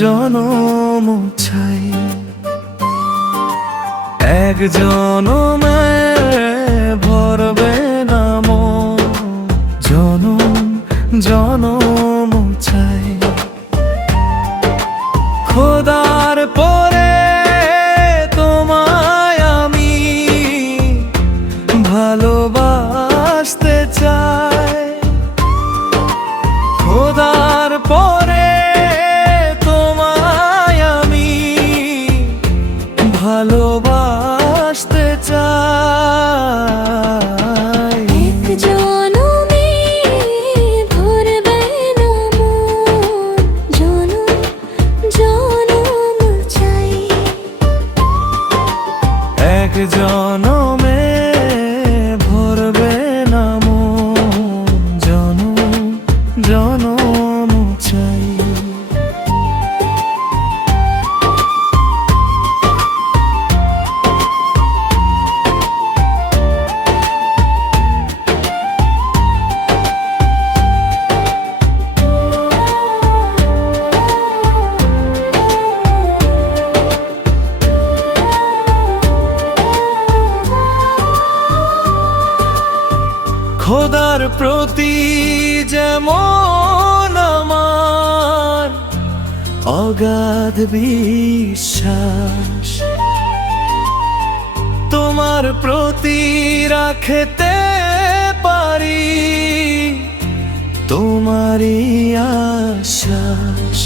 জনম চাই, এক জনমে ভরবে না মন, জনম জনম চাই। খোদার পরে তোমায় আমি ভালোবাসতে চাই, খোদার পরে তোমায় আমি ভালোবাসতে চাই। এক জনমে ভরবে না মন, জনম জনম চাই, এক জনমে ভরবে না মন, জনম জনম চাই। খোদার প্রতি যেমন আমার অগাধ বিশ্বাস, তোমার প্রতি রাখতে পারি তোমারই আশ্বাস।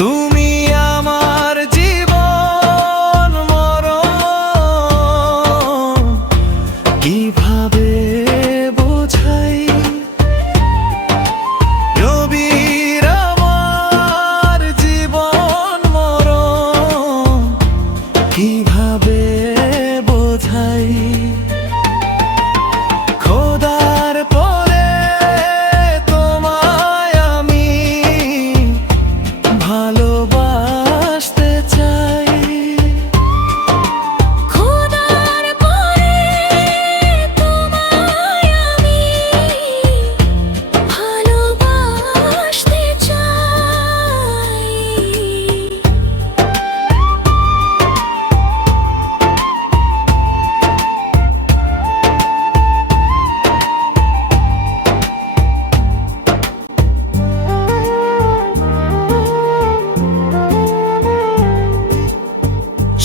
তুমি আমার জীবন মরণ কিভাবে বোঝাই, রবির আমার জীবন মরণ কিভাবে বোঝাই। খোদার পরে তোমায় আমি ভালোবাসতে চাই, খোদার পরে তোমায় আমি ভালোবাসতে চাই।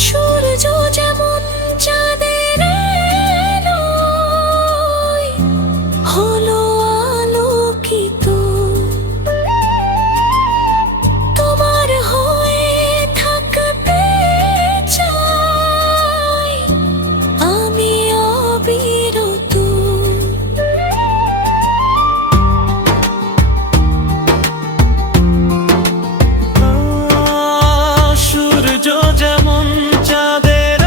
সূর্য যেমন চাঁদের আলোয় হলো আলোকিত, তোমার হয়ে থাকতে চাই আমি অবিরত। সূর্য যেমন চাঁদের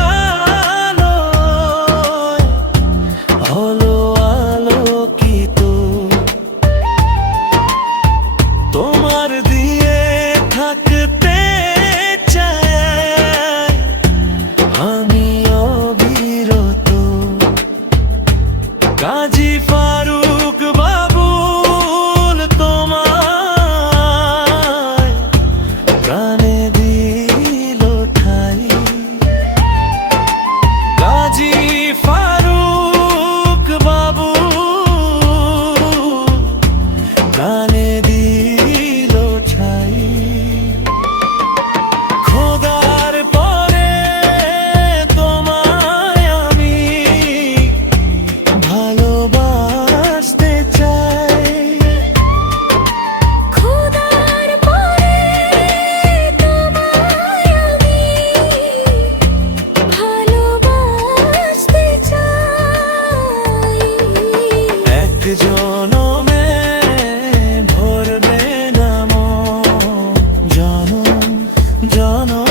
আলোয় হলো আলোকিত, তোমার দিয়ে থাকতে চাই আমি অবিরত। গাজী ফারুক বাবুল তোমায় প্রাণে দিল ঠাই, গাজী ফারুক বাবুল প্রাণে দিল ঠাই। খোদার পরে তোমায় আমি ভালোবাসতে চাই, খোদার পরে তোমায় আমি ভালোবাসতে চাই। এক জনমে ভরবে না মন, জনম জনম